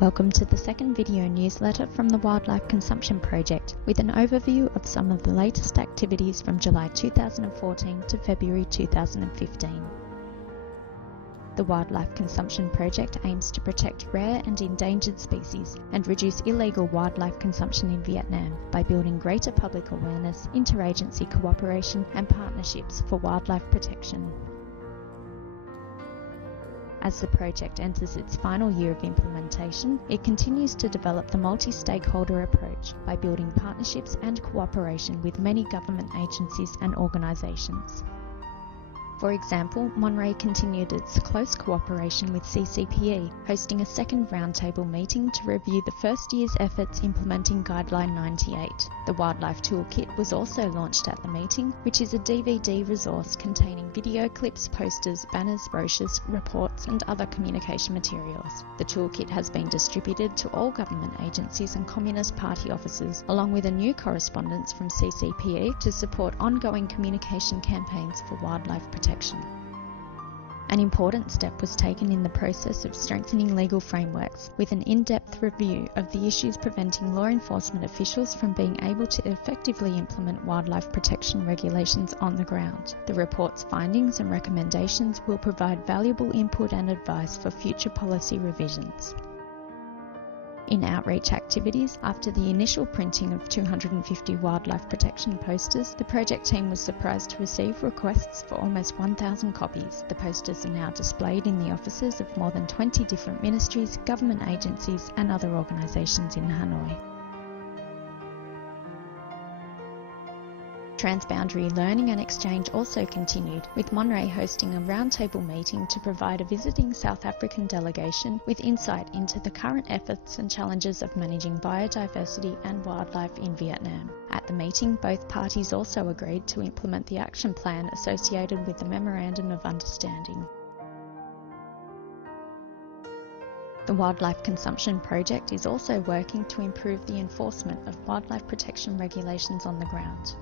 Welcome to the second video newsletter from the Wildlife Consumption Project with an overview of some of the latest activities from July 2014 to February 2015. The Wildlife Consumption Project aims to protect rare and endangered species and reduce illegal wildlife consumption in Vietnam by building greater public awareness, interagency cooperation and partnerships for wildlife protection. As the project enters its final year of implementation, it continues to develop the multi-stakeholder approach by building partnerships and cooperation with many government agencies and organisations. For example, Monterey continued its close cooperation with CCPE, hosting a second roundtable meeting to review the first year's efforts implementing Guideline 98. The Wildlife Toolkit was also launched at the meeting, which is a DVD resource containing video clips, posters, banners, brochures, reports and other communication materials. The toolkit has been distributed to all government agencies and Communist Party offices, along with a new correspondence from CCPE to support ongoing communication campaigns for wildlife protection. An important step was taken in the process of strengthening legal frameworks, with an in-depth review of the issues preventing law enforcement officials from being able to effectively implement wildlife protection regulations on the ground. The report's findings and recommendations will provide valuable input and advice for future policy revisions. In outreach activities, after the initial printing of 250 wildlife protection posters, the project team was surprised to receive requests for almost 1,000 copies. The posters are now displayed in the offices of more than 20 different ministries, government agencies and other organisations in Hanoi. Transboundary learning and exchange also continued, with Monterey hosting a roundtable meeting to provide a visiting South African delegation with insight into the current efforts and challenges of managing biodiversity and wildlife in Vietnam. At the meeting, both parties also agreed to implement the action plan associated with the Memorandum of Understanding. The Wildlife Consumption Project is also working to improve the enforcement of wildlife protection regulations on the ground.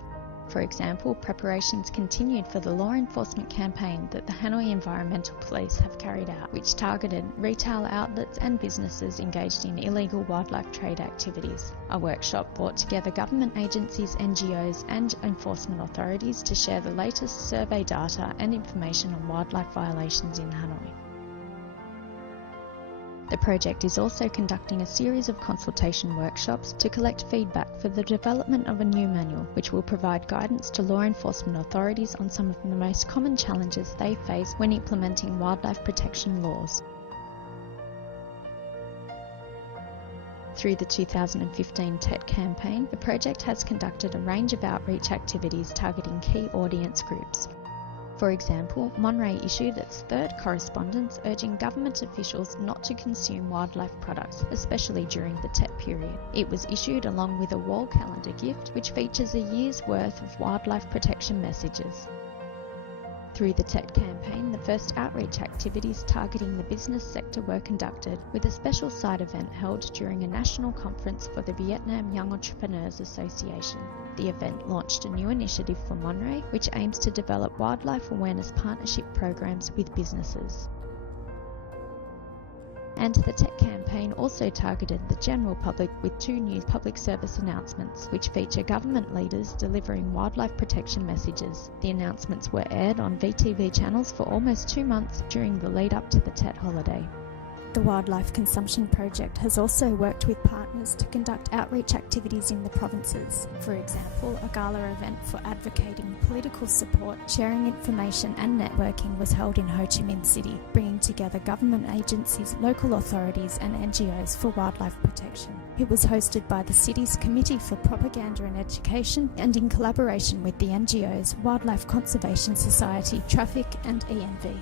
For example, preparations continued for the law enforcement campaign that the Hanoi Environmental Police have carried out, which targeted retail outlets and businesses engaged in illegal wildlife trade activities. A workshop brought together government agencies, NGOs and enforcement authorities to share the latest survey data and information on wildlife violations in Hanoi. The project is also conducting a series of consultation workshops to collect feedback for the development of a new manual, which will provide guidance to law enforcement authorities on some of the most common challenges they face when implementing wildlife protection laws. Through the 2015 Tet Campaign, the project has conducted a range of outreach activities targeting key audience groups. For example, Monterey issued its third correspondence urging government officials not to consume wildlife products, especially during the Tet period. It was issued along with a wall calendar gift which features a year's worth of wildlife protection messages. Through the Tet Campaign, the first outreach activities targeting the business sector were conducted, with a special side event held during a national conference for the Vietnam Young Entrepreneurs Association. The event launched a new initiative for Monterey, which aims to develop wildlife awareness partnership programs with businesses. And the Tet Campaign also targeted the general public with two new public service announcements, which feature government leaders delivering wildlife protection messages. The announcements were aired on VTV channels for almost 2 months during the lead up to the Tet holiday. The Wildlife Consumption Project has also worked with partners to conduct outreach activities in the provinces. For example, a gala event for advocating political support, sharing information and networking was held in Ho Chi Minh City, bringing together government agencies, local authorities and NGOs for wildlife protection. It was hosted by the city's Committee for Propaganda and Education and in collaboration with the NGOs, Wildlife Conservation Society, Traffic and ENV.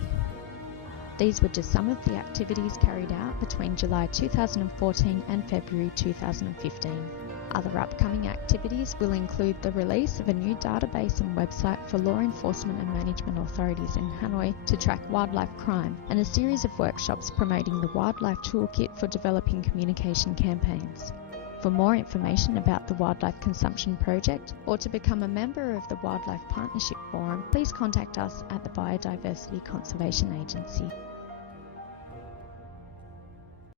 These were just some of the activities carried out between July 2014 and February 2015. Other upcoming activities will include the release of a new database and website for law enforcement and management authorities in Hanoi to track wildlife crime, and a series of workshops promoting the Wildlife Toolkit for developing communication campaigns. For more information about the Wildlife Consumption Project or to become a member of the Wildlife Partnership Forum, please contact us at the Biodiversity Conservation Agency.